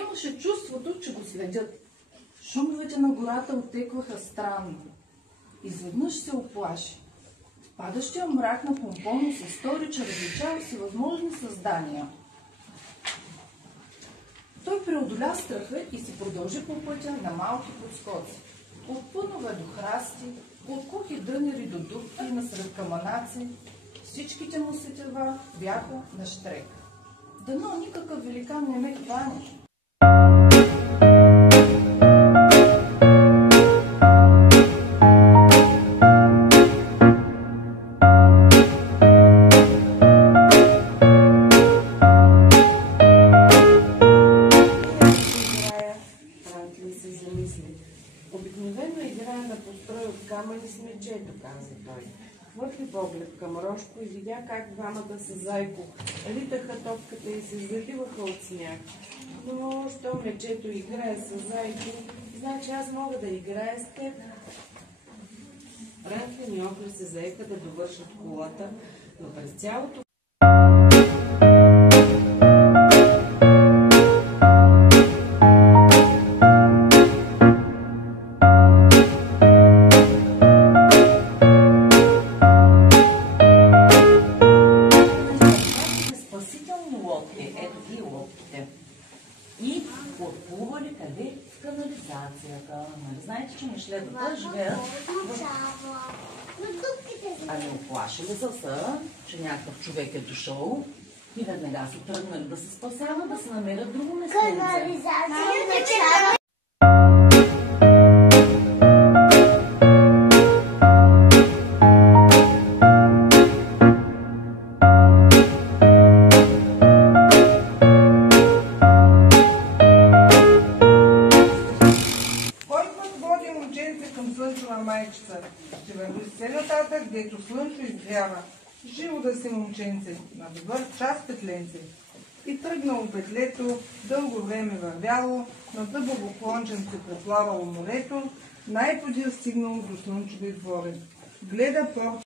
Имаше чувството, че го следят. Шумовете на гората отекваха странно. Изведнъж се оплаши. В падащия мрак на помпони се стори, че различава всевъзможни създания. Той преодоля страха и си продължи по пътя на малки подскоци. От пънове до храсти, от кухи дънери до дупки насред камънаци, всичките му сетива бяха на щрек. Дано никакъв великан не ме хване. Обикновено играе на построй от камъни с мечето, каза той. Хвърли поглед към Рошко и видя как двамата с Зайко ритаха топката и се заливаха от смях. Но, що мечето играе с Зайко, значи аз мога да играя с теб. Франклин и Охли се заеха да довършат колата, но през цялото ето ги лодките. И отплували къде? В канализацията. Нали знаете, че мишлетата живеят Ами оплашили са, че някакъв човек е дошъл и веднага са тръгнали да се спасяват, да се намерят друго местенце. Към Слънчова майчица. Ще върви все нататък, дето слънчо изгрява. Живо да си, момченце, на добър час петленце. И тръгнало петлето, дълго време вървяло, на дъбово клонченце преплавало морето, най-подир стигнало до Слънчови дворец. Гледа по